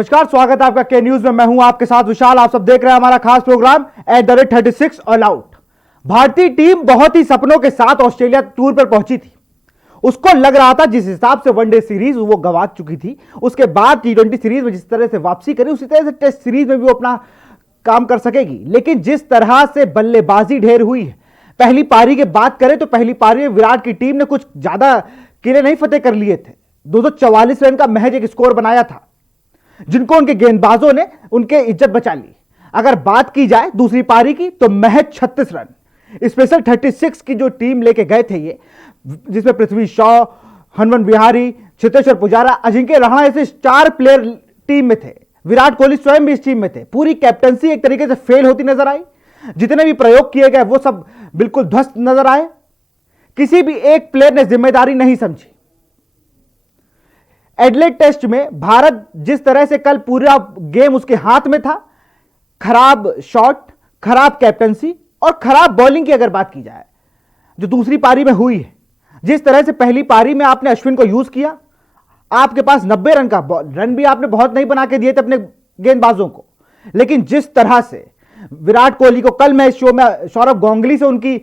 नमस्कार, स्वागत है आपका के न्यूज में। मैं हूं आपके साथ विशाल। आप सब देख रहे हैं हमारा खास प्रोग्राम @36 ऑल आउट। भारतीय टीम बहुत ही सपनों के साथ ऑस्ट्रेलिया टूर पर पहुंची थी। उसको लग रहा था जिस हिसाब से वनडे सीरीज वो गंवा चुकी थी, उसके बाद T20 सीरीज में जिस तरह से वापसी करी, उसी तरह से टेस्ट सीरीज में भी वो अपना काम कर सकेगी। लेकिन जिस तरह से बल्लेबाजी ढेर हुई है, पहली पारी की बात करें तो पहली पारी में विराट की टीम ने कुछ ज्यादा किले नहीं फतेह कर लिए थे। 244 रन का महज एक स्कोर बनाया था, जिनको उनके गेंदबाजों ने उनके इज्जत बचा ली। अगर बात की जाए दूसरी पारी की तो महज 36 रन स्पेशल 36 की जो टीम लेके गए थे ये, जिसमें पृथ्वी शॉ, हनुमन विहारी, चेतेश्वर पुजारा, अजिंक्य रहाणे ऐसे स्टार प्लेयर टीम में थे। विराट कोहली स्वयं भी इस टीम में थे। पूरी कैप्टनसी एक तरीके से फेल होती नजर आई। जितने भी प्रयोग किए गए वो सब बिल्कुल ध्वस्त नजर आए। किसी भी एक प्लेयर ने जिम्मेदारी नहीं समझी। एडिलेड टेस्ट में भारत जिस तरह से कल पूरा गेम उसके हाथ में था, खराब शॉट, खराब कैप्टनसी और खराब बॉलिंग की अगर बात की जाए जो दूसरी पारी में हुई है, जिस तरह से पहली पारी में आपने अश्विन को यूज किया, आपके पास 90 रन का रन भी आपने बहुत नहीं बना के दिए थे अपने गेंदबाजों को। लेकिन जिस तरह से विराट कोहली को कल मैं इस शो में सौरभ गांगुली से उनकी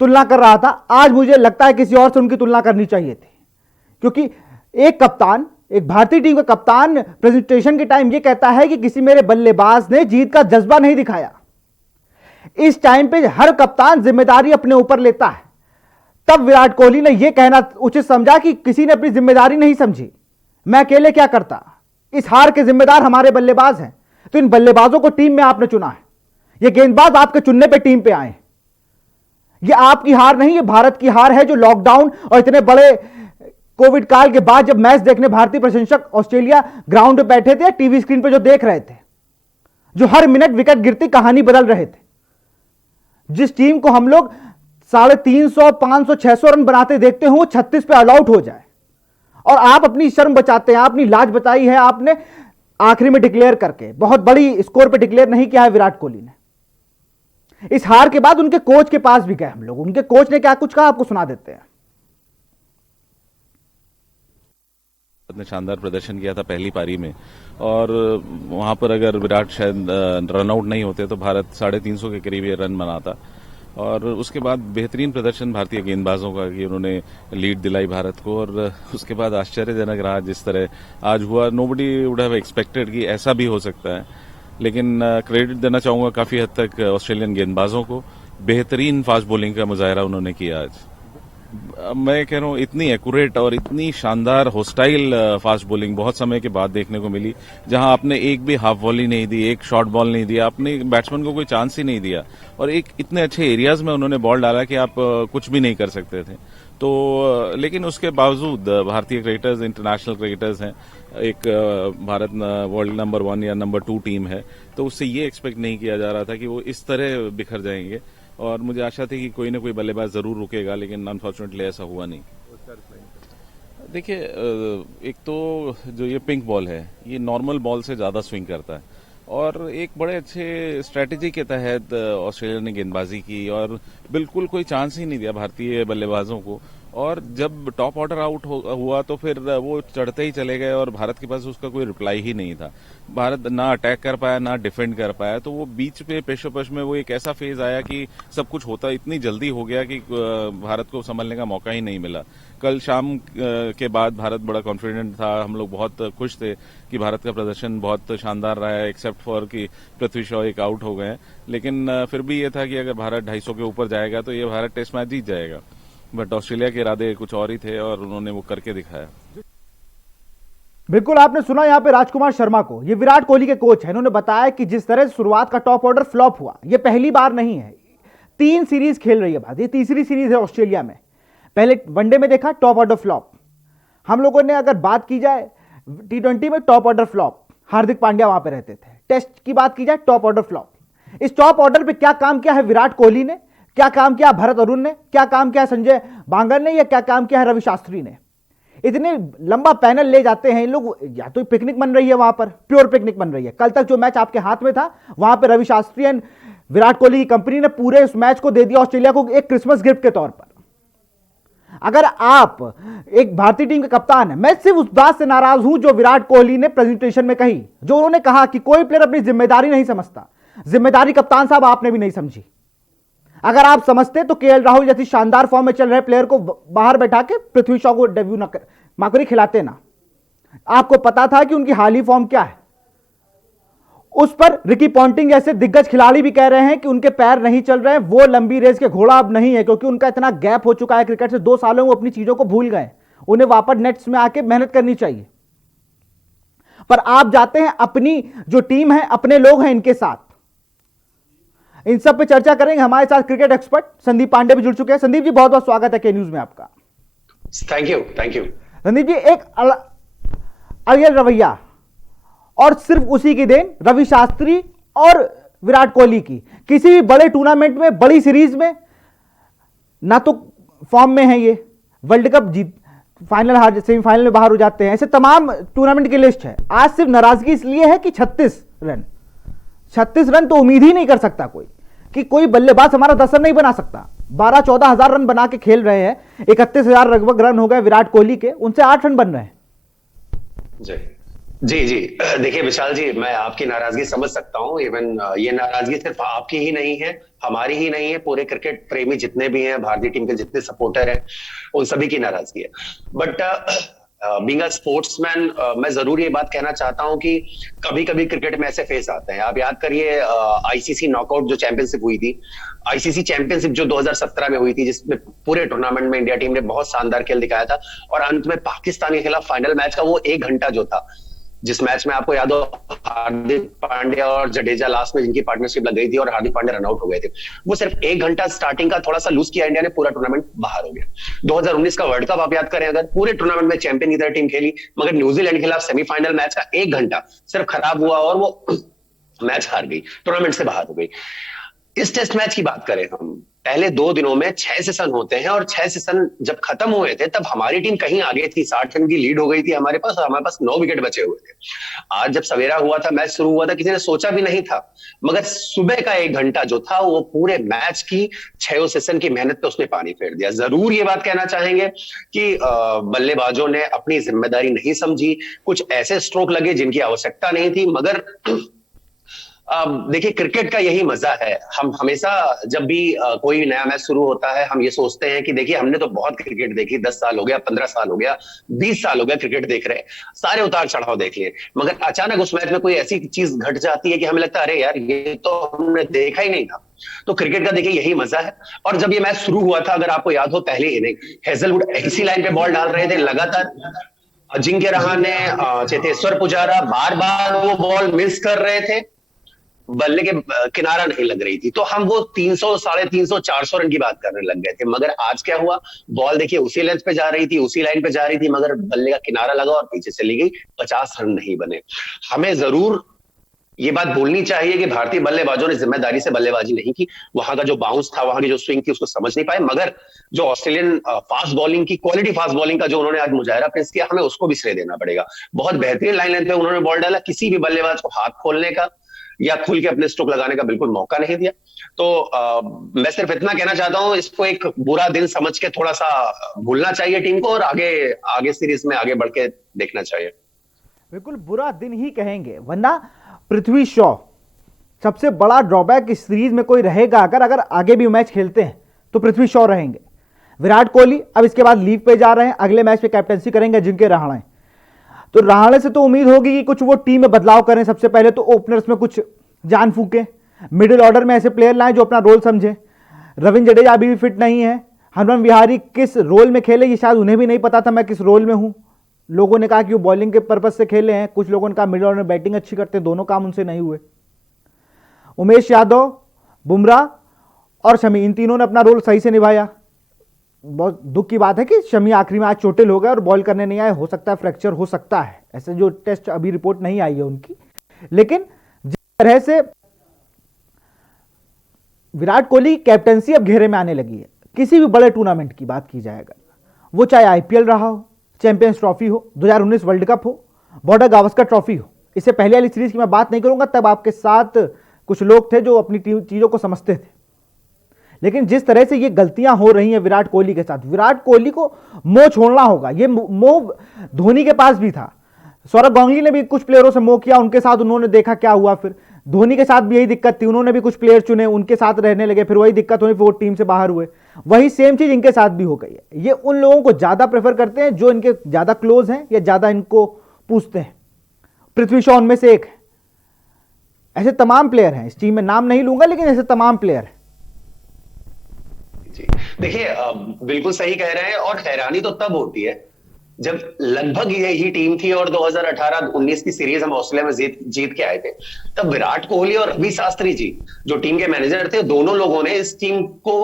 तुलना कर रहा था, आज मुझे लगता है किसी और से उनकी तुलना करनी चाहिए थी। क्योंकि एक कप्तान, एक भारतीय टीम का कप्तान प्रेजेंटेशन के टाइम यह कहता है कि किसी मेरे बल्लेबाज ने जीत का जज्बा नहीं दिखाया। इस टाइम पे हर कप्तान जिम्मेदारी अपने ऊपर लेता है। तब विराट कोहली ने यह कहना उचित समझा कि किसी ने अपनी जिम्मेदारी नहीं समझी, मैं अकेले क्या करता, इस हार के जिम्मेदार हमारे बल्लेबाज हैं। तो इन बल्लेबाजों को टीम में आपने चुना है, ये गेंदबाज आपके चुनने पे टीम पे आए। ये आपकी हार नहीं, ये भारत की हार है, जो लॉकडाउन और इतने बड़े कोविड काल के बाद जब मैच देखने भारतीय प्रशंसक ऑस्ट्रेलिया ग्राउंड पे बैठे थे, टीवी स्क्रीन पे जो देख रहे थे, जो हर मिनट विकेट गिरती कहानी बदल रहे थे। जिस टीम को हम लोग 350, 500, 600 रन बनाते देखते हो, 36 पे ऑल आउट हो जाए, और आप अपनी शर्म बचाते हैं, अपनी लाज बचाई है आपने आखिरी में डिक्लेयर करके। बहुत बड़ी स्कोर पे डिक्लेयर नहीं किया है विराट कोहली ने। इस हार के बाद उनके कोच के पास भी गए हम लोग, उनके कोच ने क्या कुछ कहा आपको सुना देते हैं। ने शानदार प्रदर्शन किया था पहली पारी में, और वहां पर अगर विराट शायद रन आउट नहीं होते तो भारत 350 के करीब ये रन बनाता। और उसके बाद बेहतरीन प्रदर्शन भारतीय गेंदबाजों का कि उन्होंने लीड दिलाई भारत को, और उसके बाद आश्चर्यजनक रहा जिस तरह आज हुआ। नोबडी वुड हैव एक्सपेक्टेड कि ऐसा भी हो सकता है, लेकिन क्रेडिट देना चाहूंगा काफी हद तक ऑस्ट्रेलियन गेंदबाजों को। बेहतरीन फास्ट बॉलिंग का मुजाहरा उन्होंने किया आज। मैं कह रहा हूँ इतनी एक्यूरेट और इतनी शानदार होस्टाइल फास्ट बॉलिंग बहुत समय के बाद देखने को मिली, जहां आपने एक भी हाफ बॉल ही नहीं दी, एक शॉर्ट बॉल नहीं दिया, आपने बैट्समैन को कोई चांस ही नहीं दिया, और एक इतने अच्छे एरियाज में उन्होंने बॉल डाला कि आप कुछ भी नहीं कर सकते थे। तो लेकिन उसके बावजूद भारतीय क्रिकेटर्स इंटरनेशनल क्रिकेटर्स हैं, एक भारत वर्ल्ड नंबर 1 या नंबर 2 टीम है, तो उससे ये एक्सपेक्ट नहीं किया जा रहा था कि वो इस तरह बिखर जाएंगे। और मुझे आशा थी कि कोई ना कोई बल्लेबाज जरूर रुकेगा, लेकिन अनफॉर्चुनेटली ऐसा हुआ नहीं। देखिए, एक तो जो ये पिंक बॉल है, ये नॉर्मल बॉल से ज्यादा स्विंग करता है, और एक बड़े अच्छे स्ट्रेटेजी के तहत ऑस्ट्रेलिया ने गेंदबाजी की और बिल्कुल कोई चांस ही नहीं दिया भारतीय बल्लेबाजों को। और जब टॉप ऑर्डर आउट हुआ तो फिर वो चढ़ते ही चले गए, और भारत के पास उसका कोई रिप्लाई ही नहीं था। भारत ना अटैक कर पाया ना डिफेंड कर पाया, तो वो बीच पे पेशोपेश में वो एक ऐसा फेज आया कि सब कुछ होता इतनी जल्दी हो गया कि भारत को संभलने का मौका ही नहीं मिला। कल शाम के बाद भारत बड़ा कॉन्फिडेंट था, हम लोग बहुत खुश थे कि भारत का प्रदर्शन बहुत शानदार रहा है, एक्सेप्ट फॉर कि पृथ्वी शॉ एक आउट हो गए। लेकिन फिर भी ये था कि अगर भारत 250 के ऊपर जाएगा तो ये भारत टेस्ट मैच जीत जाएगा। बट ऑस्ट्रेलिया के इरादे कुछ और ही थे और उन्होंने वो करके दिखाया। बिल्कुल आपने सुना यहां पे राजकुमार शर्मा को, ये विराट कोहली के कोच हैं। इन्होंने बताया कि जिस तरह से शुरुआत का टॉप ऑर्डर फ्लॉप हुआ, ये पहली बार नहीं है, 3 सीरीज खेल रही है भारत, ये तीसरी सीरीज है ऑस्ट्रेलिया में। पहले वनडे में देखा टॉप ऑर्डर फ्लॉप, हम लोगों ने अगर बात की जाए T20 में top order flop, Hardik Pandya वहां पे रहते थे। टेस्ट की बात की जाए टॉप ऑर्डर फ्लॉप। इस टॉप ऑर्डर पे क्या काम किया है विराट कोहली ने, क्या काम किया भरत अरुण ने, क्या काम किया संजय बांगर ने, या क्या काम किया है रवि शास्त्री ने। इतने लंबा पैनल ले जाते हैं इन लोग, या तो पिकनिक बन रही है वहां पर, प्योर पिकनिक बन रही है। कल तक जो मैच आपके हाथ में था, वहां पर रवि शास्त्री एंड विराट कोहली की कंपनी ने पूरे उस मैच को दे दिया ऑस्ट्रेलिया को एक क्रिसमस गिफ्ट के तौर पर। अगर आप एक भारतीय टीम के कप्तान हैं, मैं सिर्फ उस बात से नाराज हूं जो विराट कोहली ने प्रेजेंटेशन में कही, जो उन्होंने कहा कि कोई प्लेयर अपनी जिम्मेदारी नहीं समझता। जिम्मेदारी कप्तान साहब आपने भी नहीं समझी। अगर आप समझते तो केएल राहुल जैसी शानदार फॉर्म में चल रहे प्लेयर को बाहर बैठा के पृथ्वी शॉ को डेब्यू ना कर माकरी खिलाते ना। आपको पता था कि उनकी हाल ही फॉर्म क्या है। उस पर रिकी पॉन्टिंग जैसे दिग्गज खिलाड़ी भी कह रहे हैं कि उनके पैर नहीं चल रहे हैं, वो लंबी रेस के घोड़ा अब नहीं है, क्योंकि उनका इतना गैप हो चुका है क्रिकेट से। 2 सालों में वो अपनी चीजों को भूल गए, उन्हें वापस नेट्स में आके मेहनत करनी चाहिए। पर आप जाते हैं, अपनी जो टीम है, अपने लोग हैं इनके साथ। इन सब पे चर्चा करेंगे। हमारे साथ क्रिकेट एक्सपर्ट संदीप पांडे भी जुड़ चुके हैं। संदीप जी, बहुत बहुत स्वागत है के न्यूज में आपका। Thank you. संदीप जी, एक अलग रवैया और सिर्फ उसी की देन रवि शास्त्री और विराट कोहली की। किसी भी बड़े टूर्नामेंट में, बड़ी सीरीज में ना तो फॉर्म में है, ये वर्ल्ड कप जीत, फाइनल हार, सेमीफाइनल में बाहर हो जाते हैं, ऐसे तमाम टूर्नामेंट की लिस्ट है। आज सिर्फ नाराजगी इसलिए है कि 36 रन तो उम्मीद ही नहीं कर सकता कोई, कि कोई बल्लेबाज हमारा 10 रन नहीं बना सकता। 12-14 हजार रन बना के खेल रहे हैं। 31,000 लगभग रन हो गए विराट कोहली के, उनसे 8 रन बन रहे हैं। जी देखिए विशाल जी, मैं आपकी नाराजगी समझ सकता हूं। इवन ये नाराजगी सिर्फ आपकी ही नहीं है, हमारी ही नहीं है, पूरे क्रिकेट प्रेमी जितने भी हैं, भारतीय टीम के जितने सपोर्टर हैं, उन सभी की नाराजगी है। बट बीइंग अ स्पोर्ट्समैन, मैं जरूर ये बात कहना चाहता हूं कि कभी कभी क्रिकेट में ऐसे फेस आते हैं। आप याद करिए आईसीसी नॉकआउट जो चैंपियनशिप हुई थी, आईसीसी चैंपियनशिप जो 2017 में हुई थी, जिसमें पूरे टूर्नामेंट में इंडिया टीम ने बहुत शानदार खेल दिखाया था, और अंत में पाकिस्तान के खिलाफ फाइनल मैच का वो 1 घंटा जो था, जिस मैच में आपको याद हो हार्दिक पांड्या और जडेजा लास्ट में जिनकी पार्टनरशिप लग गई थी और हार्दिक पांड्या रन आउट हो गए थे, वो सिर्फ 1 घंटा स्टार्टिंग का थोड़ा सा लूज किया इंडिया ने, पूरा टूर्नामेंट बाहर हो गया। 2019 का वर्ल्ड कप आप याद करें, अगर पूरे टूर्नामेंट में चैंपियन की तरह टीम खेली, मगर न्यूजीलैंड के खिलाफ सेमीफाइनल मैच का 1 घंटा सिर्फ खराब हुआ और वो मैच हार गई, टूर्नामेंट से बाहर हो गई। इस टेस्ट मैच की बात करें, हम पहले 2 दिनों में 6 सेशन होते हैं, और 6 सेशन जब खत्म हुए थे तब हमारी टीम कहीं आगे थी, 60 रन की लीड हो गई थी हमारे पास, और हमारे पास 9 विकेट बचे हुए थे। आज जब सवेरा हुआ था, मैच शुरू हुआ था, किसी ने सोचा भी नहीं था, मगर सुबह का 1 घंटा जो था वो पूरे मैच की 6 सेशन की मेहनत पे उसने पानी फेर दिया। जरूर ये बात कहना चाहेंगे कि बल्लेबाजों ने अपनी जिम्मेदारी नहीं समझी, कुछ ऐसे स्ट्रोक लगे जिनकी आवश्यकता नहीं थी, मगर देखिए क्रिकेट का यही मजा है। हम हमेशा जब भी कोई नया मैच शुरू होता है, हम ये सोचते हैं कि देखिए हमने तो बहुत क्रिकेट देखी, 10 साल हो गया, 15 साल हो गया, 20 साल हो गया क्रिकेट देख रहे, सारे उतार चढ़ाव देख लिए, मगर अचानक उस मैच में कोई ऐसी चीज घट जाती है कि हमें लगता है अरे यार ये तो हमने देखा ही नहीं था। तो क्रिकेट का देखिए यही मजा है। और जब ये मैच शुरू हुआ था, अगर आपको याद हो, पहली इनिंग हेजलवुड इसी लाइन पे बॉल डाल रहे थे लगातार, अजिंक्य रहाणे, चेतेश्वर पुजारा बार बार वो बॉल मिस कर रहे थे, बल्ले के किनारा नहीं लग रही थी, तो हम वो 300, 350, 400 रन की बात करने लग गए थे। मगर आज क्या हुआ, बॉल देखिए उसी लेंथ पे जा रही थी, उसी लाइन पे जा रही थी, मगर बल्ले का किनारा लगा और पीछे चली गई, 50 रन नहीं बने। हमें जरूर ये बात बोलनी चाहिए कि भारतीय बल्लेबाजों ने जिम्मेदारी से बल्लेबाजी नहीं की, वहां का जो बाउंस था, वहां की जो स्विंग थी, उसको समझ नहीं पाए। मगर जो ऑस्ट्रेलियन फास्ट बॉलिंग की क्वालिटी, फास्ट बॉलिंग का जो उन्होंने आज मुजाहरा पेश किया, हमें उसको भी श्रेय देना पड़ेगा। बहुत बेहतरीन लाइन लेंथ पे उन्होंने बॉल डाला, किसी भी बल्लेबाज को हाथ खोलने का या खुल के अपने स्ट्रोक लगाने का बिल्कुल मौका नहीं दिया। तो मैं सिर्फ इतना कहना चाहता हूं, इसको एक बुरा दिन समझ के थोड़ा सा भूलना चाहिए टीम को, और आगे सीरीज में आगे बढ़ के देखना चाहिए। बिल्कुल बुरा दिन ही कहेंगे, वरना पृथ्वी शॉ सबसे बड़ा ड्रॉबैक इस सीरीज में कोई रहेगा, अगर आगे भी मैच खेलते हैं तो पृथ्वी शॉ रहेंगे। विराट कोहली अब इसके बाद लीव पे जा रहे हैं, अगले मैच पे कैप्टनसी करेंगे अजिंक्य रहाणे। तो रहाणे से तो उम्मीद होगी कि कुछ वो टीम में बदलाव करें। सबसे पहले तो ओपनर्स में कुछ जान फूकें, मिडिल ऑर्डर में ऐसे प्लेयर लाएं जो अपना रोल समझें। रविंद्र जडेजा अभी भी फिट नहीं है। हरमन विहारी किस रोल में खेले ये शायद उन्हें भी नहीं पता था, मैं किस रोल में हूं। लोगों ने कहा कि वो बॉलिंग के पर्पज से खेले हैं, कुछ लोगों ने कहा मिडिल ऑर्डर में बैटिंग अच्छी करते हैं, दोनों काम उनसे नहीं हुए। उमेश यादव, बुमराह और शमी, इन तीनों ने अपना रोल सही से निभाया। बहुत दुख की बात है कि शमी आखिरी में आज चोटिल हो गए और बॉल करने नहीं आए, हो सकता है फ्रैक्चर हो सकता है, ऐसे जो टेस्ट अभी रिपोर्ट नहीं आई है उनकी। लेकिन जिस तरह से विराट कोहली कैप्टनसी अब घेरे में आने लगी है, किसी भी बड़े टूर्नामेंट की बात की जाएगा, वो चाहे आईपीएल रहा हो, चैंपियंस ट्रॉफी हो, 2019 वर्ल्ड कप हो, बॉर्डर गावस्कर ट्रॉफी हो, इससे पहले वाली सीरीज की मैं बात नहीं करूंगा, तब आपके साथ कुछ लोग थे जो अपनी चीजों को समझते थे। लेकिन जिस तरह से ये गलतियां हो रही हैं विराट कोहली के साथ, विराट कोहली को मोह छोड़ना होगा। ये मोह धोनी के पास भी था, सौरभ गांगुली ने भी कुछ प्लेयरों से मोह किया, उनके साथ उन्होंने देखा क्या हुआ। फिर धोनी के साथ भी यही दिक्कत थी, उन्होंने भी कुछ प्लेयर चुने, उनके साथ रहने लगे, फिर वही दिक्कत हुई, फिर वो टीम से बाहर हुए। वही सेम चीज इनके साथ भी हो गई है। ये उन लोगों को ज्यादा प्रेफर करते हैं जो इनके ज्यादा क्लोज हैं या ज्यादा इनको पूछते हैं। पृथ्वी शॉ उनमें से एक है। ऐसे तमाम प्लेयर हैं इस टीम में, नाम नहीं लूंगा लेकिन ऐसे तमाम प्लेयर हैं। देखिए, बिल्कुल सही कह रहे हैं, और हैरानी तो तब होती है जब लगभग यही टीम थी और 2018-19 की सीरीज हम ऑस्ट्रेलिया में जीत के आए थे। तब विराट कोहली और रवि शास्त्री जी जो टीम के मैनेजर थे, दोनों लोगों ने इस टीम को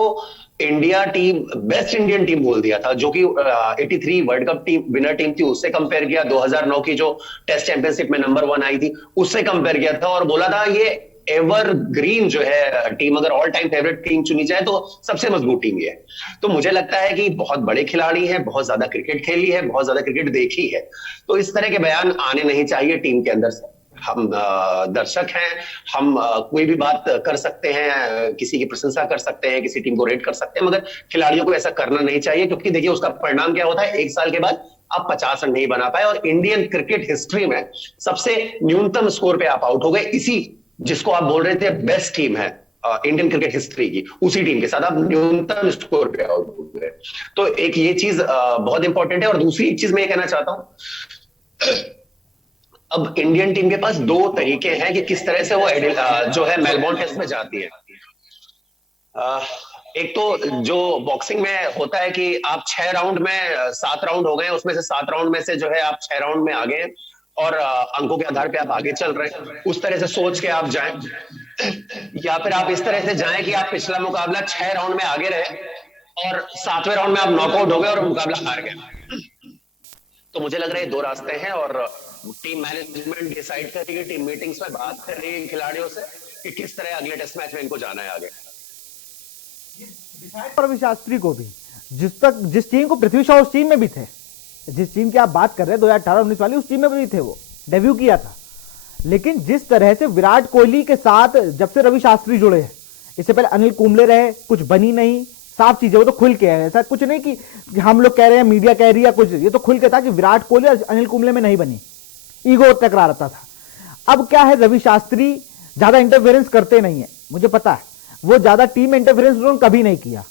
India team, best Indian team बोल दिया था, जो कि 83 world cup team winner team थी, उससे कंपेयर किया। 2009 की जो टेस्ट चैंपियनशिप में नंबर 1 आई थी, उससे कंपेयर किया था, और बोला था ये एवरग्रीन जो है टीम, अगर ऑल टाइम फेवरेट टीम चुनी जाए तो सबसे मजबूत टीम ये है। तो मुझे लगता है कि बहुत बड़े खिलाड़ी हैं, बहुत ज्यादा क्रिकेट खेली है, बहुत ज्यादा क्रिकेट देखी है, तो इस तरह के बयान आने नहीं चाहिए टीम के अंदर से। हम दर्शक हैं, हम कोई भी बात कर सकते हैं, किसी की प्रशंसा कर सकते हैं, किसी टीम को रेट कर सकते हैं, मगर खिलाड़ियों को ऐसा करना नहीं चाहिए, क्योंकि देखिए उसका परिणाम क्या होता है, 1 साल के बाद आप 50 रन नहीं बना पाए और इंडियन क्रिकेट हिस्ट्री में सबसे न्यूनतम स्कोर पे आप आउट हो गए। इसी जिसको आप बोल रहे थे बेस्ट टीम है इंडियन क्रिकेट हिस्ट्री की, उसी टीम के साथ आप न्यूनतम स्कोर पे आउट हो गए। तो एक ये चीज बहुत इंपॉर्टेंट है। और दूसरी एक चीज मैं ये कहना चाहता हूं, अब इंडियन टीम के पास 2 तरीके हैं कि किस तरह से वो जो है मेलबोर्न टेस्ट में जाती है। एक तो जो बॉक्सिंग में होता है कि आप 6 राउंड में 7 राउंड हो गए, उसमें से 7 राउंड में से जो है आप 6 राउंड में आ गए और अंकों के आधार पे आप आगे चल रहे हैं, उस तरह से सोच के आप जाएं, या फिर आप इस तरह से जाएं कि आप पिछला मुकाबला 6 राउंड में आगे रहे और 7वें राउंड में आप नॉकआउट हो गए और मुकाबला हार गए। तो मुझे लग रहा है 2 रास्ते हैं, और टीम मैनेजमेंट डिसाइड करेगी, टीम मीटिंग्स में बात कर रही है खिलाड़ियों से कि किस तरह अगले टेस्ट मैच में इनको जाना है आगे। रवि शास्त्री को भी, जिस टीम को पृथ्वी शॉ उस टीम में भी थे, जिस टीम की आप बात कर रहे हैं 2018-19 वाली, उस टीम में भी थे, वो डेब्यू किया था। लेकिन जिस तरह से विराट कोहली के साथ जब से रवि शास्त्री जुड़े हैं, इससे पहले अनिल कुंबले रहे, कुछ बनी नहीं, साफ चीजें, वो तो खुल के है, ऐसा कुछ नहीं कि हम लोग कह रहे हैं, मीडिया कह रही है कुछ, ये तो खुल के था कि विराट कोहली और अनिल कुंबले में नहीं बनी, ईगो टकरा रहता था। अब क्या है, रवि शास्त्री ज्यादा इंटरफेरेंस करते नहीं है, मुझे पता है, वो ज्यादा टीम इंटरफेरेंस उन्होंने कभी नहीं किया।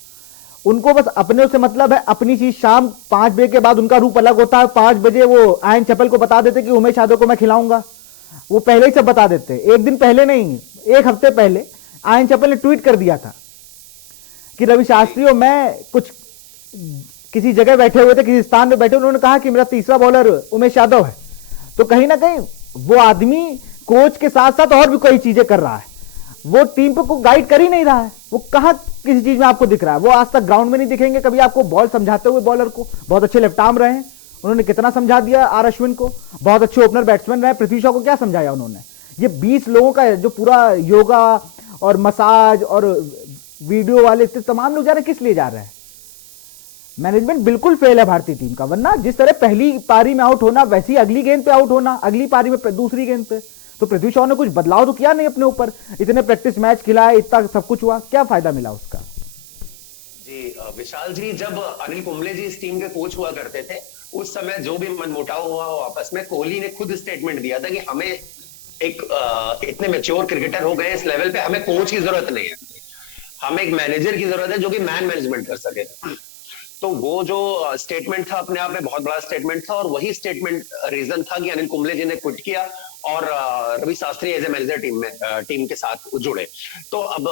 उनको बस अपने से मतलब है, अपनी चीज। शाम 5 बजे के बाद उनका रूप अलग होता है। 5 बजे वो आयन चपल को बता देते कि उमेश यादव को मैं खिलाऊंगा, वो पहले ही सब बता देते। एक दिन पहले नहीं, 1 हफ्ते पहले आयन चपल ने ट्वीट कर दिया था कि रवि शास्त्री और मैं कुछ किसी जगह बैठे हुए थे, किसी स्थान में बैठे, उन्होंने कहा कि मेरा तीसरा बॉलर उमेश यादव है। तो कहीं ना कहीं वो आदमी कोच के साथ साथ और भी कई चीजें कर रहा है, वो टीम को गाइड कर ही नहीं रहा है। वो कहां किसी चीज में आपको दिख रहा है, वो आज तक ग्राउंड में नहीं दिखेंगे कभी आपको बॉल समझाते हुए। बॉलर को बहुत अच्छे लेफ्ट आर्म रहे हैं, उन्होंने कितना समझा दिया आर अश्विन को, बहुत अच्छे ओपनर बैट्समैन रहे। पृथ्वी शॉ को क्या समझाया उन्होंने? ये 20 लोगों का जो पूरा योगा और मसाज और वीडियो वाले तमाम लोग जा रहे हैं, किस लिए जा रहे हैं? मैनेजमेंट बिल्कुल फेल है भारतीय टीम का। वरना जिस तरह पहली पारी में आउट होना, वैसी अगली गेंद पे आउट होना, अगली पारी में दूसरी गेंद पे। तो पृथ्वी शॉ ने कुछ बदलाव तो किया नहीं अपने ऊपर, इतने प्रैक्टिस मैच खिलाए, इतना सब कुछ हुआ, क्या फायदा मिला उसका? जी विशाल जी, जब अनिल कुंबले जी इस टीम के कोच हुआ करते थे, उस समय जो भी मनमुटाव हुआ हो आपस में, कोहली ने खुद स्टेटमेंट दिया था कि हमें एक इतने मैच्योर क्रिकेटर हो गए इस लेवल पे, हमें कोच की जरूरत नहीं है, हमें एक मैनेजर की जरूरत है जो कि मैन मैनेजमेंट कर सके। तो वो जो स्टेटमेंट था अपने आप में बहुत बड़ा स्टेटमेंट था, और वही स्टेटमेंट रीजन था कि अनिल कुंबले जी ने क्विट किया और Ravi Shastri as a manager team के साथ जुड़े। तो अब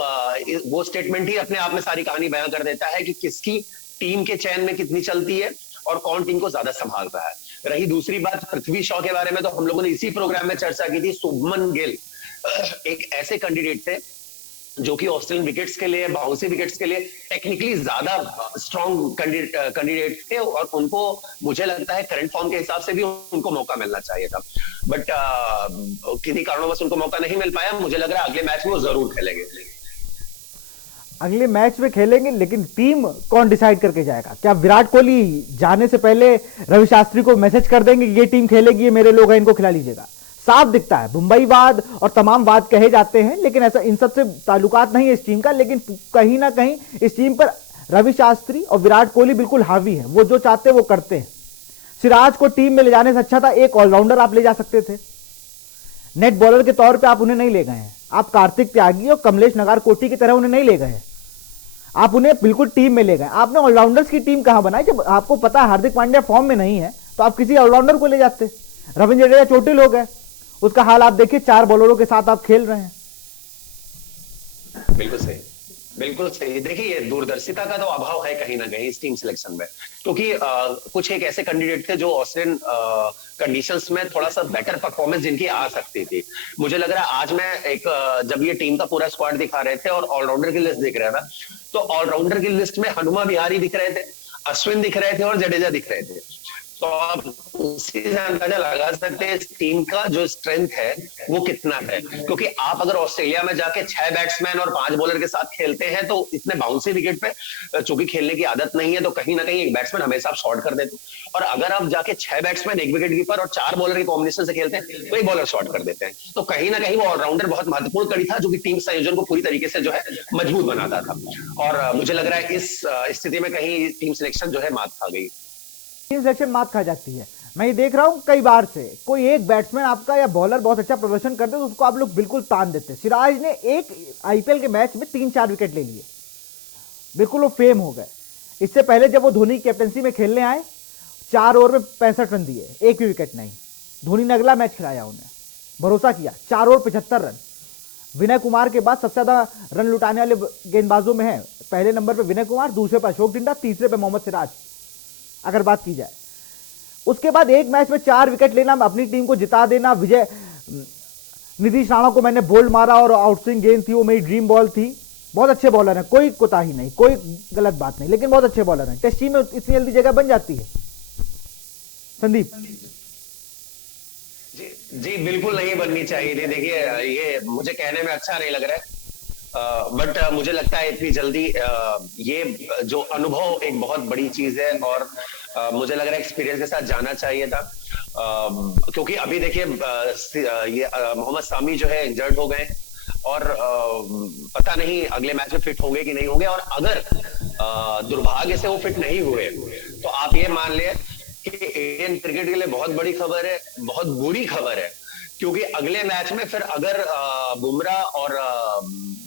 वो स्टेटमेंट ही अपने आप में सारी कहानी बयां कर देता है कि किसकी टीम के चयन में कितनी चलती है और कौन टीम को ज्यादा संभाल रहा है। रही दूसरी बात पृथ्वी शॉ के बारे में, तो हम लोगों ने इसी प्रोग्राम में चर्चा की थी। शुभमन गिल एक ऐसे कैंडिडेट थे जो कि ऑस्ट्रेलियन विकेट्स के लिए, बाउंसी विकेट्स के लिए टेक्निकली ज्यादा स्ट्रॉन्ग कैंडिडेट थे, और उनको मुझे लगता है करंट फॉर्म के हिसाब से भी उनको मौका मिलना चाहिए था, बट किन्हीं कारणों उनको मौका नहीं मिल पाया। मुझे लग रहा है अगले मैच में वो जरूर खेलेंगे। अगले मैच में खेलेंगे, लेकिन टीम कौन डिसाइड करके जाएगा? क्या विराट कोहली जाने से पहले रवि शास्त्री को मैसेज कर देंगे ये टीम खेलेगी, ये मेरे लोग हैं, इनको खिला लीजिएगा? साफ दिखता है। मुंबईवाद और तमाम वाद कहे जाते हैं, लेकिन ऐसा इन सब से ताल्लुकात नहीं है इस टीम का। लेकिन कहीं ना कहीं इस टीम पर रवि शास्त्री और विराट कोहली बिल्कुल हावी है, वो जो चाहते हैं वो करते हैं। सिराज को टीम में ले जाने से अच्छा था एक ऑलराउंडर आप ले जा सकते थे। नेट बॉलर के तौर पे आप उन्हें नहीं ले गए हैं। आप कार्तिक त्यागी और कमलेश नगारकोटी की तरह उन्हें नहीं ले गए हैं, आप उन्हें बिल्कुल टीम में ले गए। आपने ऑलराउंडर्स की टीम कहां बनाई? जब आपको पता है हार्दिक पांड्या फॉर्म में नहीं है तो आप किसी ऑलराउंडर को ले जाते। रविंद्र जडेजा चोटिल हो गए, उसका हाल आप देखिए, 4 बॉलरों के साथ आप खेल रहे हैं। बिल्कुल सही, बिल्कुल सही। देखिए ये दूरदर्शिता का तो अभाव है कहीं ना कहीं इस टीम सिलेक्शन में, क्योंकि कुछ एक ऐसे कैंडिडेट थे जो ऑस्ट्रेलियन कंडीशंस में थोड़ा सा बेटर परफॉर्मेंस जिनकी आ सकती थी। मुझे लग रहा है आज मैं जब ये टीम का पूरा स्क्वाड दिखा रहे थे और ऑलराउंडर की लिस्ट दिख रहा था, तो ऑलराउंडर की लिस्ट में हनुमा विहारी दिख रहे थे, अश्विन दिख रहे थे और जडेजा दिख रहे थे। तो आप उसी से अंदाजा लगा सकते हैं इस टीम का जो स्ट्रेंथ है वो कितना है। क्योंकि आप अगर ऑस्ट्रेलिया में जाके 6 बैट्समैन और 5 बॉलर के साथ खेलते हैं तो इतने बाउंसी विकेट पे चूंकि खेलने की आदत नहीं है, तो कहीं ना कहीं एक बैट्समैन हमेशा आप शॉर्ट कर देते हैं। और अगर आप जाके 6 बैट्समैन, 1 विकेट कीपर और 4 बॉलर के कॉम्बिनेशन से खेलते हैं तो एक बॉलर शॉर्ट कर देते हैं। तो कहीं ना कहीं वो ऑलराउंडर बहुत महत्वपूर्ण कड़ी था जो कि टीम संयोजन को पूरी तरीके से जो है मजबूत बनाता था। और मुझे लग रहा है इस स्थिति में कहीं टीम सिलेक्शन जो है मात खा गई। टीम सिलेक्शन मात खा जाती है। मैं ये देख रहा हूं कई बार से, कोई एक बैट्समैन आपका या बॉलर बहुत अच्छा प्रदर्शन करते तो उसको आप लोग बिल्कुल तान देते। सिराज ने एक आईपीएल के मैच में 3-4 विकेट ले लिए, बिल्कुल वो फेम हो गए। इससे पहले जब वो धोनी की कैप्टनसी में खेलने आए 4 ओवर में 65 रन दिए, एक भी विकेट नहीं। धोनी ने अगला मैच खिलाया, उन्हें भरोसा किया, 4 ओवर 75 रन। विनय कुमार के बाद सबसे ज्यादा रन लुटाने वाले गेंदबाजों में है, पहले नंबर पर विनय कुमार, दूसरे पर अशोक टिंडा, तीसरे पर मोहम्मद सिराज अगर बात की जाए। उसके बाद एक मैच में 4 विकेट लेना, अपनी टीम को जिता देना। विजय नीतीश राणा को मैंने बोल्ड मारा और आउटस्विंग गेंद थी, वो मेरी ड्रीम बॉल थी। बहुत अच्छे बॉलर हैं, कोई कोताही नहीं, कोई गलत बात नहीं, लेकिन बहुत अच्छे बॉलर हैं। टेस्ट टीम में इतनी जल्दी जगह बन जाती है संदीप? जी बिल्कुल नहीं बननी चाहिए थी। देखिए ये मुझे कहने में अच्छा नहीं लग रहा है, बट मुझे लगता है इतनी जल्दी ये जो अनुभव एक बहुत बड़ी चीज है और मुझे लग रहा है एक्सपीरियंस के साथ जाना चाहिए था। क्योंकि अभी देखिए ये मोहम्मद सामी जो है इंजर्ड हो गए और पता नहीं अगले मैच में फिट होंगे कि नहीं होंगे। और अगर दुर्भाग्य से वो फिट नहीं हुए तो आप ये मान लें कि इंडियन क्रिकेट के लिए बहुत बड़ी खबर है, बहुत बुरी खबर है। क्योंकि अगले मैच में फिर अगर बुमराह और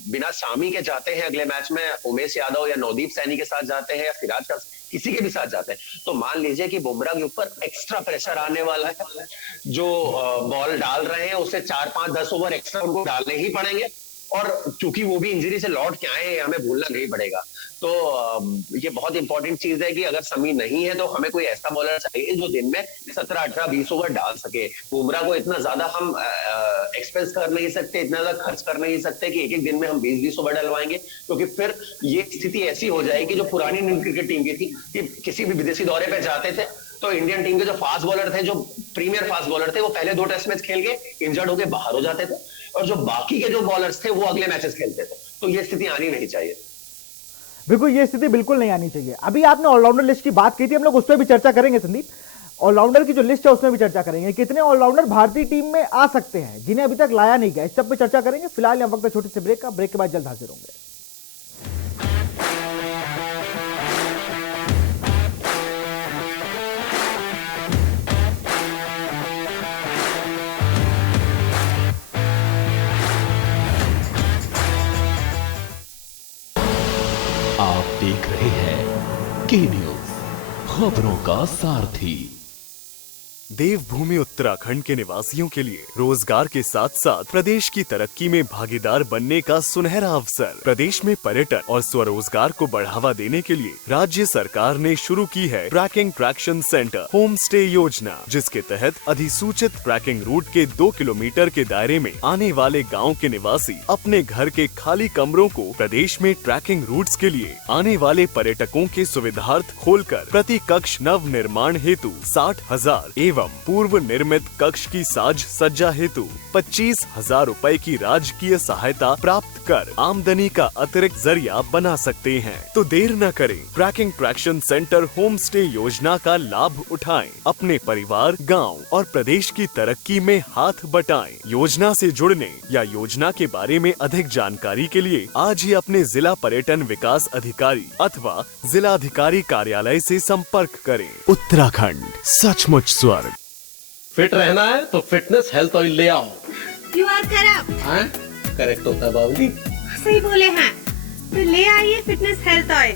बिना शामी के जाते हैं अगले मैच में, उमेश यादव या नवदीप सैनी के साथ जाते हैं या सिराज का किसी के भी साथ जाते हैं, तो मान लीजिए कि बुमराह के ऊपर एक्स्ट्रा प्रेशर आने वाला है। जो बॉल डाल रहे हैं उसे 4, 5, 10 ओवर एक्स्ट्रा उनको डालने ही पड़ेंगे। और क्योंकि वो भी इंजरी से लौट के आए हैं, हमें भूलना नहीं पड़ेगा। तो ये बहुत इंपॉर्टेंट चीज है कि अगर समी नहीं है तो हमें कोई ऐसा बॉलर चाहिए जो दिन में 17, 18, 20 ओवर डाल सके। बुमराह को इतना ज्यादा हम एक्सपेंस कर नहीं सकते, इतना ज्यादा खर्च कर नहीं सकते कि एक एक दिन में हम 20-20 ओवर डलवाएंगे, क्योंकि फिर ये स्थिति ऐसी हो जाएगी जो पुरानी इंडियन क्रिकेट टीम की थी कि किसी भी विदेशी दौरे पे जाते थे तो इंडियन टीम के जो फास्ट बॉलर थे, जो प्रीमियर फास्ट बॉलर थे, वो पहले 2 टेस्ट मैच खेल के इंजर्ड होकर बाहर हो जाते थे और जो बाकी के जो बॉलर्स थे वो अगले मैचेस खेलते थे। तो ये स्थिति आनी नहीं चाहिए। बिल्कुल, ये स्थिति बिल्कुल नहीं आनी चाहिए। अभी आपने ऑलराउंडर लिस्ट की बात की थी, हम लोग उस पर भी चर्चा करेंगे संदीप। ऑलराउंडर की जो लिस्ट है उसमें भी चर्चा करेंगे, कितने ऑलराउंडर भारतीय टीम में आ सकते हैं जिन्हें अभी तक लाया नहीं गया, इस सब पे चर्चा करेंगे। फिलहाल यहाँ वक्त छोटे से ब्रेक का, ब्रेक के बाद जल्द हाजिर होंगे। आप देख रहे हैं के न्यूज, खबरों का सारथी। देवभूमि उत्तराखंड के निवासियों के लिए रोजगार के साथ साथ प्रदेश की तरक्की में भागीदार बनने का सुनहरा अवसर। प्रदेश में पर्यटन और स्वरोजगार को बढ़ावा देने के लिए राज्य सरकार ने शुरू की है trekking traction centre homestay योजना, जिसके तहत अधिसूचित ट्रैकिंग रूट के 2 किलोमीटर के दायरे में आने वाले गाँव के निवासी अपने घर के खाली कमरों को प्रदेश में ट्रैकिंग रूट्स के लिए आने वाले पर्यटकों के सुविधार्थ खोलकर प्रति कक्ष नव निर्माण हेतु 60,000 एवं एवं पूर्व निर्मित कक्ष की साज सज्जा हेतु 25,000 रूपए की राजकीय सहायता प्राप्त कर आमदनी का अतिरिक्त जरिया बना सकते हैं। तो देर न करें, trekking traction centre homestay योजना का लाभ उठाएं, अपने परिवार, गांव और प्रदेश की तरक्की में हाथ बटाएं। योजना से जुड़ने या योजना के बारे में अधिक जानकारी के लिए आज ही अपने जिला पर्यटन विकास अधिकारी अथवा जिला अधिकारी कार्यालय से संपर्क करें। उत्तराखंड सचमुच स्वर्ग। फिट रहना है तो फिटनेस हेल्थ ऑयल ले आओ। You are correct. हाँ, करेक्ट होता है बाबूजी। सही बोले हैं, तो ले आइए फिटनेस हेल्थ ऑयल।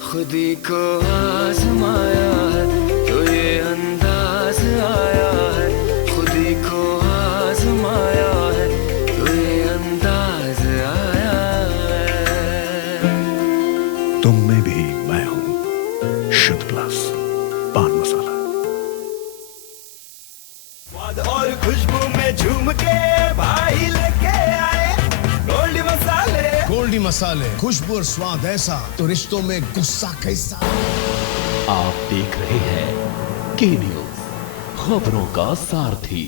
खुदी को आजमाया है तो ये अंदाज आया है, खुदी को आजमाया है तो ये अंदाज आया है। तुम में भी मैं हूं, शुद्ध प्लस पान मसाला। स्वाद और खुशबू में झूम के भाई लेके आए गोल्डी मसाले। गोल्डी मसाले, खुशबू और स्वाद ऐसा तो रिश्तों में गुस्सा कैसा। आप देख रहे हैं के न्यूज, खबरों का सारथी।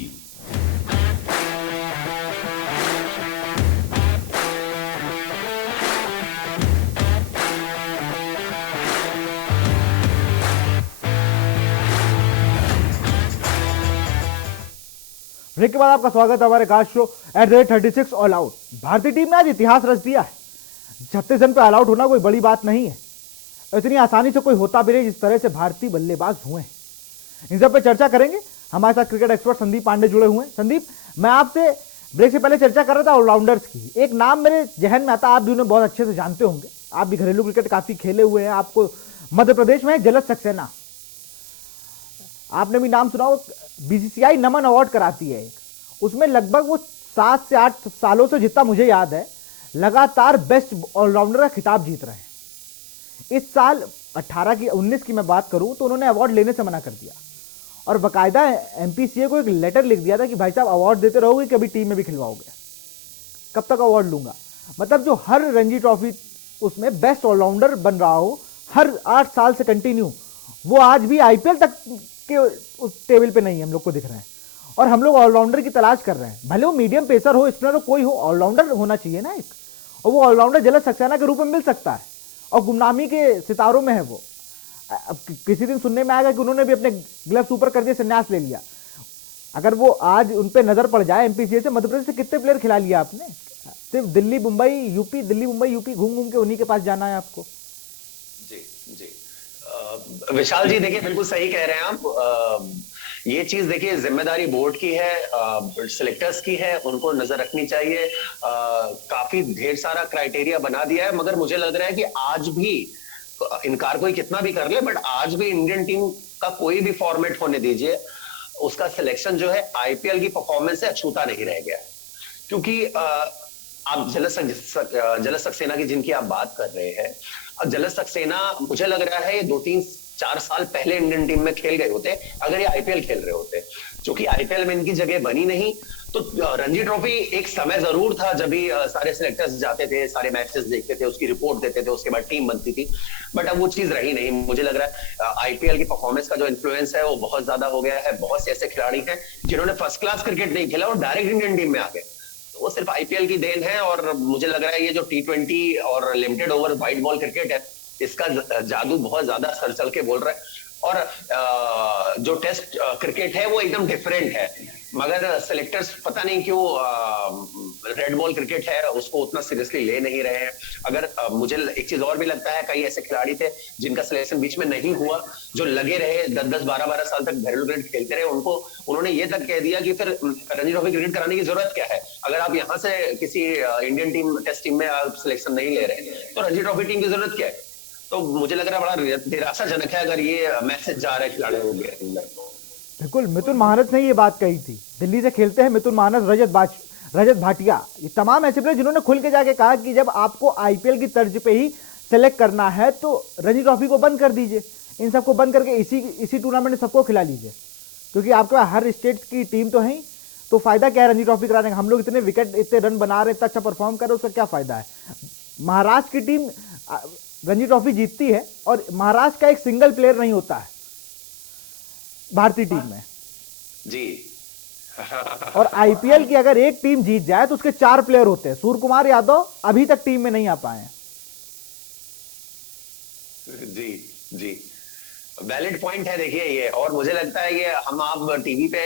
ब्रेक के बाद आपका स्वागत है हमारे खास शो @36 ऑल आउट। भारतीय टीम ने आज इतिहास रच दिया है। 36 रन पे ऑल आउट होना कोई बड़ी बात नहीं है, इतनी आसानी से कोई होता भी नहीं जिस तरह से भारतीय बल्लेबाज हुए हैं। इन सब पे चर्चा करेंगे। हमारे साथ क्रिकेट एक्सपर्ट संदीप पांडे जुड़े हुए हैं। संदीप, मैं आपसे ब्रेक से पहले चर्चा कर रहा था ऑलराउंडर्स की। एक नाम मेरे जहन में आता, आप भी उन्हें बहुत अच्छे से जानते होंगे, आप भी घरेलू क्रिकेट काफी खेले हुए हैं। आपको मध्य प्रदेश में जलज सक्सेना, आपने भी नाम सुना हो। बीसीसीआई नमन अवार्ड कराती है एक, उसमें लगभग वो 7 से 8 सालों से, जितना मुझे याद है, लगातार बेस्ट ऑलराउंडर का खिताब जीत रहे हैं। इस साल 19 की मैं बात करूं तो उन्होंने अवार्ड लेने से मना कर दिया और बाकायदा एमपीसीए को एक लेटर लिख दिया था कि भाई साहब अवार्ड देते रहोगे, कभी टीम में भी खिलवाओगे, कब तक अवार्ड लूंगा। मतलब जो हर रणजी ट्रॉफी उसमें बेस्ट ऑलराउंडर बन रहा हो हर 8 साल से कंटिन्यू, वो आज भी आईपीएल तक के उस टेबल पे नहीं है, हम लोग को दिख रहे हैं। और हम लोग ऑलराउंडर की तलाश कर रहे हैं, भले वो मीडियम पेसर हो, स्पिनर हो, कोई हो, ऑलराउंडर होना चाहिए ना एक। और वो ऑलराउंडर जलज सक्सेना के रूप में मिल सकता है और गुमनामी के सितारों में है वो। अब किसी दिन सुनने में आएगा कि उन्होंने भी अपने ग्लव्स ऊपर कर दिए, संन्यास ले लिया। अगर वो आज उन पे नजर पड़ जाए, एमपीसीए से, मध्य प्रदेश से कितने प्लेयर खिला लिया आपने? सिर्फ दिल्ली मुंबई यूपी, दिल्ली मुंबई यूपी घूम घूम के उन्हीं के पास जाना है आपको। जी जी, विशाल जी देखिए, बिल्कुल सही कह रहे हैं आप। ये चीज देखिए जिम्मेदारी बोर्ड की है, सिलेक्टर्स की है, उनको नजर रखनी चाहिए। काफी ढेर सारा क्राइटेरिया बना दिया है, मगर मुझे लग रहा है कि आज भी, इनकार कोई कितना भी कर ले, बट आज भी इंडियन टीम का कोई भी फॉर्मेट होने दीजिए, उसका सिलेक्शन जो है आईपीएल की परफॉर्मेंस से अछूता नहीं रह गया। क्योंकि आप जलज सक्सेना की जिनकी आप बात कर रहे हैं, जलज सक्सेना मुझे लग रहा है 2-3-4 साल पहले इंडियन टीम में खेल गए होते अगर ये आईपीएल खेल रहे होते। क्योंकि आईपीएल में इनकी जगह बनी नहीं, तो रणजी ट्रॉफी एक समय जरूर था जब भी सारे सिलेक्टर्स जाते थे, सारे मैचेस देखते थे, उसकी रिपोर्ट देते थे, उसके बाद टीम बनती थी। बट अब वो चीज रही नहीं। मुझे लग रहा है आईपीएल की परफॉर्मेंस का जो इन्फ्लुएंस है वो बहुत ज्यादा हो गया है। बहुत से ऐसे खिलाड़ी हैं जिन्होंने फर्स्ट क्लास क्रिकेट नहीं खेला और डायरेक्ट इंडियन टीम में आ गए, वो सिर्फ आईपीएल की देन है। और मुझे लग रहा है ये जो T20 और limited over white ball cricket है, इसका जादू बहुत ज्यादा सर चल के बोल रहा है। और जो टेस्ट क्रिकेट है वो एकदम डिफरेंट है, मगर सिलेक्टर्स पता नहीं क्यों रेड बॉल क्रिकेट है उसको उतना सीरियसली ले नहीं रहे हैं। अगर मुझे एक चीज और भी लगता है, कई ऐसे खिलाड़ी थे जिनका सिलेक्शन बीच में नहीं हुआ, जो लगे रहे 10-10, 12-12 साल तक घरेलू क्रिकेट खेलते रहे, उन्होंने ये तक कह दिया कि फिर रणजी ट्रॉफी क्रिकेट कराने की जरूरत क्या है। अगर आप यहाँ से किसी इंडियन टीम टेस्ट टीम में आप सिलेक्शन नहीं ले रहे तो रणजी ट्रॉफी टीम की जरूरत क्या है। तो मुझे लग रहा है बड़ा निराशाजनक है अगर ये मैसेज जा रहा है खिलाड़ियों के अंदर। बिल्कुल, मिथुन महानस ने ये बात कही थी, दिल्ली से खेलते हैं मिथुन महानस, रजत भाटिया, ये तमाम ऐसे प्लेयर जिन्होंने खुल के जाके कहा कि जब आपको आईपीएल की तर्ज पे ही सेलेक्ट करना है तो रणजी ट्रॉफी को बंद कर दीजिए, इन सबको बंद करके इसी टूर्नामेंट में सबको खिला लीजिए, क्योंकि आपके पास हर स्टेट की टीम तो है ही, तो फायदा क्या है रणजी ट्रॉफी कराने का। हम लोग इतने विकेट, इतने रन बना रहे, इतना अच्छा परफॉर्म कर रहे, उसका क्या फायदा है। महाराष्ट्र की टीम रणजी ट्रॉफी जीतती है और महाराष्ट्र का एक सिंगल प्लेयर नहीं होता है, भारतीय टीम में। जी। और आईपीएल की अगर एक टीम जीत जाए तो उसके 4 प्लेयर होते हैं। सूर्य कुमार यादव अभी तक टीम में नहीं आ पाए हैं। जी जी, वैलिड पॉइंट है देखिए ये। और मुझे लगता है ये हम आप टीवी पे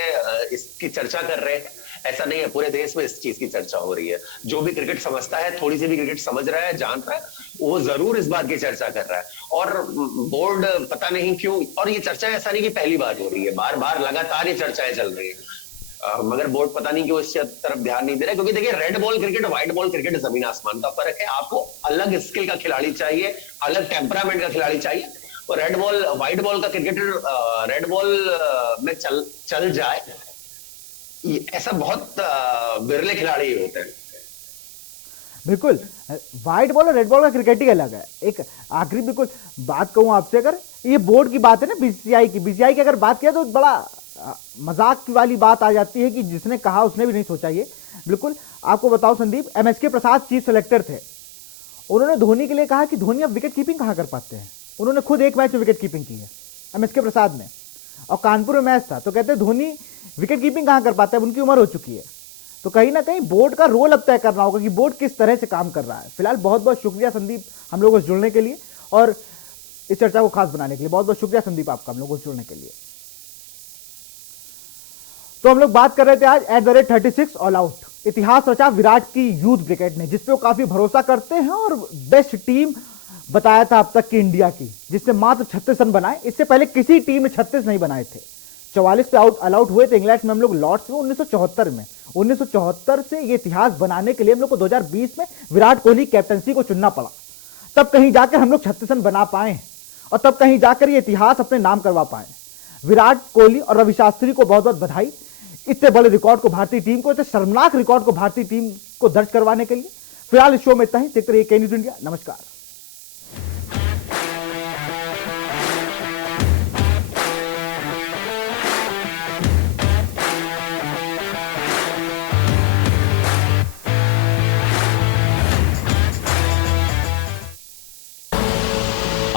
इसकी चर्चा कर रहे हैं, ऐसा नहीं है, पूरे देश में इस चीज की चर्चा हो रही है। जो भी क्रिकेट समझता है, थोड़ी सी भी क्रिकेट समझ रहा है, जान रहा है, वो जरूर इस बात की चर्चा कर रहा है। और बोर्ड पता नहीं क्यों, और ये चर्चा ऐसा नहीं कि पहली बार हो रही है, बार बार लगातार ये चर्चाएं चल रही है, मगर बोर्ड पता नहीं क्यों इस तरफ ध्यान नहीं दे रहा। क्योंकि देखिए, red ball cricket, white ball cricket जमीन आसमान का फर्क है। आपको अलग स्किल का खिलाड़ी चाहिए, अलग टेम्परामेंट का खिलाड़ी चाहिए। और रेड बॉल व्हाइट बॉल का क्रिकेटर रेड बॉल में चल जाए, ऐसा बहुत बिरले खिलाड़ी होते हैं। बिल्कुल, व्हाइट बॉल और रेड बॉल का क्रिकेट ही अलग है। एक आखिरी बिल्कुल बात कहूं आपसे, अगर ये बोर्ड की बात है ना, बीसीसीआई की अगर बात किया तो बड़ा मजाक वाली बात आ जाती है कि जिसने कहा उसने भी नहीं सोचा ये। बिल्कुल आपको बताओ संदीप, एमएसके प्रसाद चीफ सेलेक्टर थे, उन्होंने धोनी के लिए कहा कि धोनी अब विकेट कीपिंग कहां कर पाते हैं। उन्होंने खुद एक मैच में विकेट कीपिंग की है, एमएसके प्रसाद ने, और कानपुर में मैच था, तो कहते हैं धोनी विकेट कीपिंग कहां कर पाता है, उनकी उम्र हो चुकी है। तो कहीं ना कहीं बोर्ड का रोल अब तय करना होगा कि बोर्ड किस तरह से काम कर रहा है। फिलहाल बहुत बहुत शुक्रिया संदीप हम लोगों से जुड़ने के लिए और इस चर्चा को खास बनाने के लिए। बहुत बहुत शुक्रिया संदीप आपका हम लोगों से जुड़ने के लिए। तो हम लोग बात कर रहे थे आज @36 ऑल आउट, इतिहास रचा विराट की यूथ ब्रिगेड ने, जिसपे वो काफी भरोसा करते हैं और बेस्ट टीम बताया था अब तक की इंडिया की, जिसने मात्र 36 रन बनाए। इससे पहले किसी टीम ने 36 नहीं बनाए थे। 44 पे ऑल आउट हुए थे इंग्लैंड में हम लोग लॉर्ड्स में 1974 में। 1974 से ये इतिहास बनाने के लिए हम लोग को 2020 में विराट कोहली कैप्टनसी को चुनना पड़ा। तब कहीं जाकर हम लोग 36 रन बना पाए और तब कहीं जाकर ये इतिहास अपने नाम करवा पाए। विराट कोहली और रवि शास्त्री को बहुत बहुत बधाई, इतने बड़े रिकॉर्ड को भारतीय टीम को, इतने शर्मनाक रिकॉर्ड को भारतीय टीम को दर्ज करवाने के लिए। फिलहाल इस शो में इतना ही। देखते रहिए के न्यूज इंडिया। नमस्कार।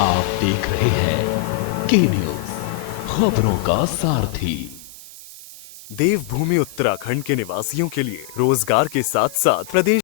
आप देख रहे हैं के न्यूज, खबरों का सारथी। देवभूमि उत्तराखंड के निवासियों के लिए रोजगार के साथ साथ प्रदेश